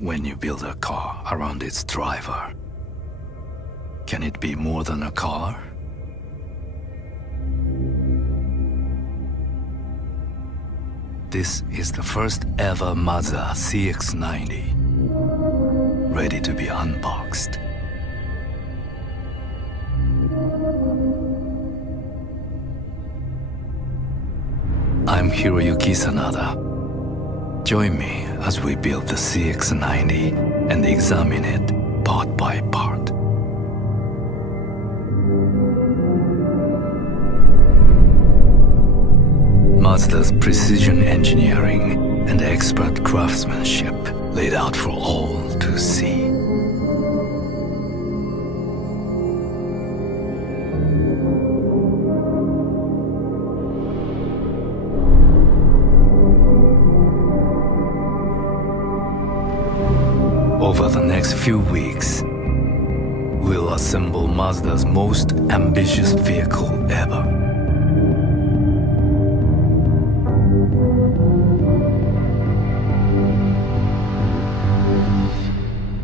when you build a car around its driver? Can it be more than a car? This is the first ever Mazda CX-90, ready to be unboxed. I'm Hiroyuki Sanada. Join me as we build the CX-90 and examine it part by part. Mazda's precision engineering and expert craftsmanship laid out for all to see. Over the next few weeks, we'll assemble Mazda's most ambitious vehicle ever.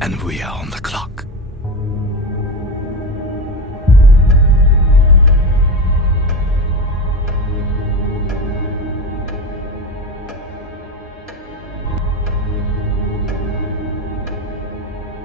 And we are on the clock.